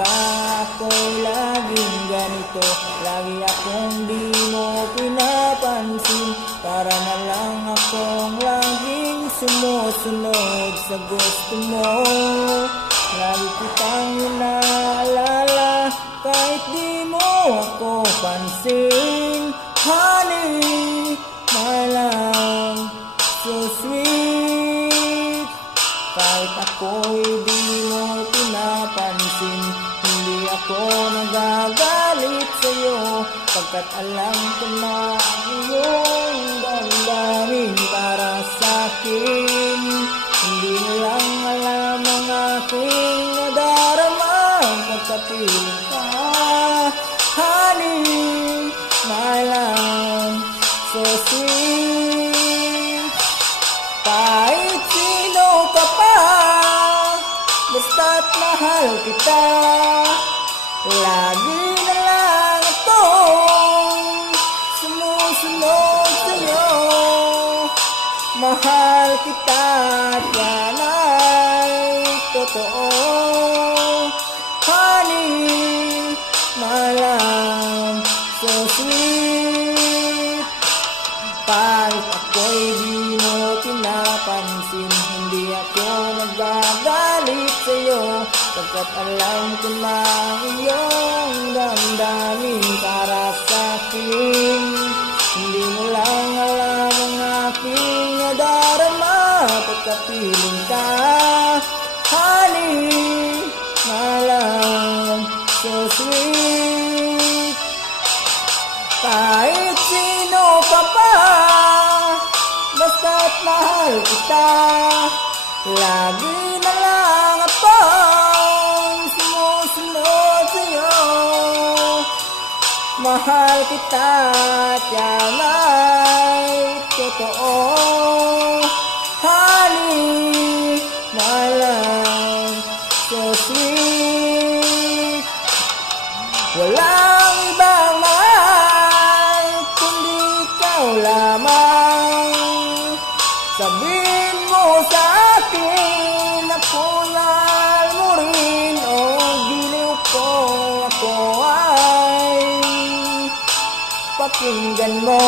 ba ako'y laging ganito? Lagi akong di mo pinapansin, para na lang akong laging sumusunod sa gusto mo. Lagi kitang inaalala kahit di mo ako pansin. Honey, my love, so sweet. Kahit ako'y di mo pinapansin, hindi ako nagagalit sa'yo, pagkat alam ko na ang iyong damdamin para sa'kin. Hindi mo lang alam ang aking nadarama pagkapiling ka. Honey, my love, so sweet. Kahit sino ka pa, basta't mahal kita, lagi na lang akong sumusunod sa'yo. Mahal kita at yan ay totoo. Honey, my love, so sweet. Kahit ako'y di mo pinapansin, hindi ako nagagalit sa'yo, pagkat alam ko na ang iyong damdamin para sa'kin. Hindi mo lang alam ang aking nadarama pagkapiling ka. Honey, my love, so sweet. Kahit sino ka pa, basta't mahal kita, lagi na lang akong sumusunod sa'yo. Mahal kita at yan ay totoo. Honey, my love, so sweet. Walang ibang mahal kundi ikaw lamang. Sabihin mo sa akin na kunal mo rin o giliw ko, ako ay pakinggan mo.